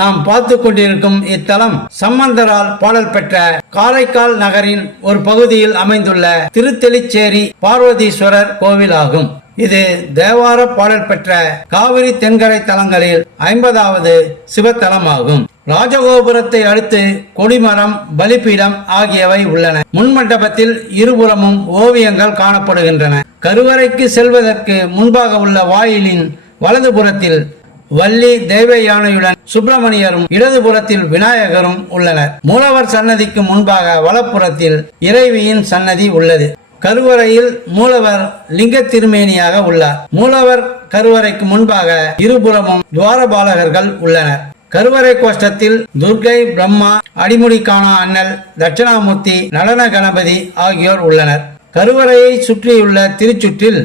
நாம் பார்த்து கொண்டிருக்கும் இத்தலம் சம்பந்தரால் பாடல் பெற்ற காரைக்கால் நகரின் ஒரு பகுதியில் அமைந்துள்ள திருத்தெலிச்சேரி பார்வதீஸ்வரர் கோவில் ஆகும் இது தேவார பாடல் பெற்ற காவிரி தென்கரை தலங்களில் ஐம்பதாவது சிவத்தலமாகும். ராஜகோபுரத்தை அடுத்து கொடிமரம் பலிபீடம் ஆகியவை உள்ளன. முன்மண்டபத்தில் இருபுறமும் ஓவியங்கள் காணப்படுகின்றன. கருவறைக்கு செல்வதற்கு முன்பாக உள்ள வாயிலின் வலதுபுறத்தில் வள்ளி தெய்வ யானையுடன் சுப்பிரமணியரும் இடதுபுறத்தில் விநாயகரும் உள்ளனர். மூலவர் சன்னதிக்கு முன்பாக வலப்புறத்தில் இறைவியின் சன்னதி உள்ளது. கருவறையில் மூலவர் லிங்க திருமேனியாக உள்ளார். மூலவர் கருவறைக்கு முன்பாக இருபுறமும் துவாரபாலகர்கள் உள்ளனர். கருவறை கோஷ்டத்தில் துர்கை பிரம்மா அடிமுடிக்கான அண்ணல் தட்சிணாமூர்த்தி நடன கணபதி ஆகியோர் உள்ளனர். கருவறையை சுற்றியுள்ள திருச்சுற்றில்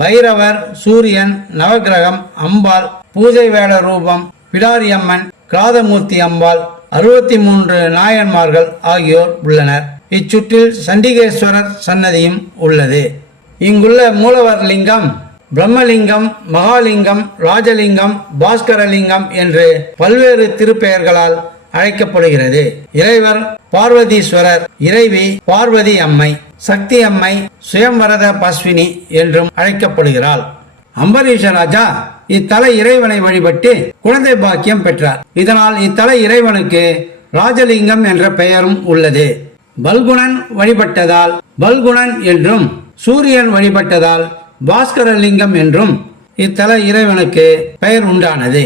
பைரவர் சூரியன் நவக்கிரகம் அம்பாள் பூஜை வேட ரூபம் பிடாரியம்மன் கிராதமூர்த்தி அம்பாள் அறுபத்தி மூன்று நாயன்மார்கள் ஆகியோர் உள்ளனர். இச்சுற்றில் சண்டிகேஸ்வரர் சன்னதியும் உள்ளது. இங்குள்ள மூலவர் லிங்கம் பிரம்மலிங்கம் மகாலிங்கம் ராஜலிங்கம் பாஸ்கரலிங்கம் என்று பல்வேறு திருப்பெயர்களால் அழைக்கப்படுகிறது. இறைவர் பார்வதீஸ்வரர் இறைவி பார்வதி அம்மை சக்தி அம்மை சுயம்வரத பஸ்வினி என்றும் அழைக்கப்படுகிறாள். அம்பரீஷ ராஜா இத்தல இறைவனை வழிபட்டு குழந்தை பாக்கியம் பெற்றார். இதனால் இத்தல இறைவனுக்கு ராஜலிங்கம் என்ற பெயரும் உள்ளது. பல்குணன் வழிபட்டதால் பல்குணன் என்றும் சூரியன் வழிபட்டதால் பாஸ்கரலிங்கம் என்றும் இத்தல இறைவனுக்கு பெயர் உண்டானது.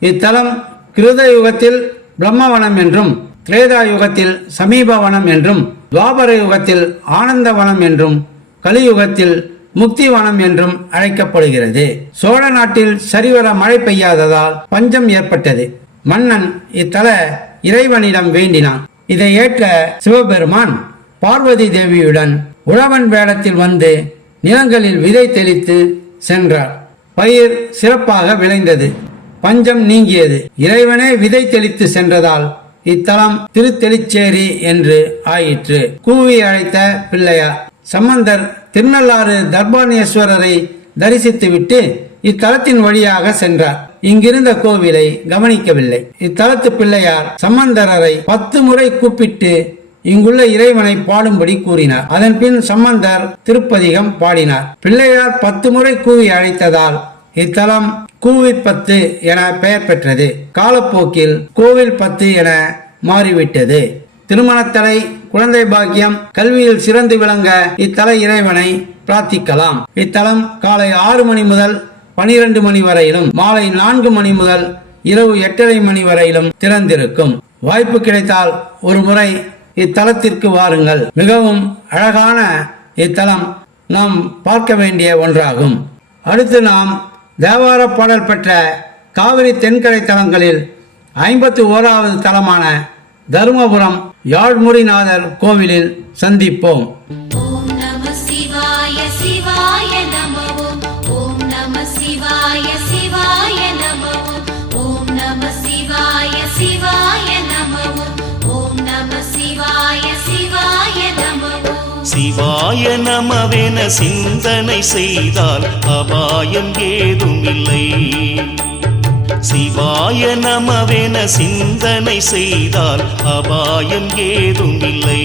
இத்தலம் கிருத யுகத்தில் பிரம்மவனம் என்றும் திரேதா யுகத்தில் சமீபவனம் என்றும் துவாபர யுகத்தில் ஆனந்தவனம் என்றும் கலியுகத்தில் முக்திவனம் என்றும் அழைக்கப்படுகிறது. சோழ நாட்டில் சரிவர மழை பெய்யாததால் பஞ்சம் ஏற்பட்டது. மன்னன் இத்தல இறைவனிடம் வேண்டினான். இதை ஏற்ற சிவபெருமான் பார்வதி தேவியுடன் உழவன் வேடத்தில் வந்து நிலங்களில் விதை தெளித்து சென்றார். பயிர் சிறப்பாக விளைந்தது. பஞ்சம் நீங்கியது. இறைவனே விதை தெளித்து சென்றதால் இத்தலம் திருத்தெளிச்சேரி என்று ஆயிற்று. கூவி அழைத்த பிள்ளையார். சம்பந்தர் திருநள்ளாறு தர்பானேஸ்வரரை தரிசித்துவிட்டு இத்தலத்தின் வழியாக சென்றார். இங்கிருந்த கோவிலை கவனிக்கவில்லை. இத்தலத்து பிள்ளையார் சம்பந்தரரை பத்து முறை கூப்பிட்டு இங்குள்ள இறைவனை பாடும்படி கூறினார். அதன் பின் சம்பந்தர் திருப்பதிகம் பாடினார். பிள்ளையார் பத்து முறை கூவி அழைத்ததால் இத்தலம் கூவி பத்து என பெயர் பெற்றது. காலப்போக்கில் கோவில் பத்து என மாறிவிட்டது. திருமணத்தடை குழந்தை பாக்கியம் கல்வியில் சிறந்து விளங்க இத்தல இறைவனை பிரார்த்திக்கலாம். இத்தலம் காலை ஆறு மணி முதல் பனிரெண்டு மணி வரையிலும் மாலை நான்கு மணி முதல் இரவு எட்டரை மணி வரையிலும் திறந்திருக்கும். வாய்ப்பு கிடைத்தால் ஒரு முறை இத்தலத்திற்கு வாருங்கள். மிகவும் அழகான இத்தலம் நாம் பார்க்க வேண்டிய ஒன்றாகும். அடுத்து நாம் தேவார பாடல் பெற்ற காவிரி தென்கரை தலங்களில் ஐம்பத்தி ஓராவது தலமான தருமபுரம் யாழ்முறிநாதர் கோவிலில் சந்திப்போம். ஓம் நம சிவாய சிவாய நம ஓம் ஓம் நம சிவாய சிவாய நம ஓம் ஓம் நம சிவாய சிவாய நம ஓம் ஓம் நம சிவாய சிவாய நம ஓம் சிவாய நமவென சிந்தனை செய்தால் அபாயம் ஏதுமில்லை. சிவாய நமவென சிந்தனை செய்தால் அபாயம் ஏதுமில்லை.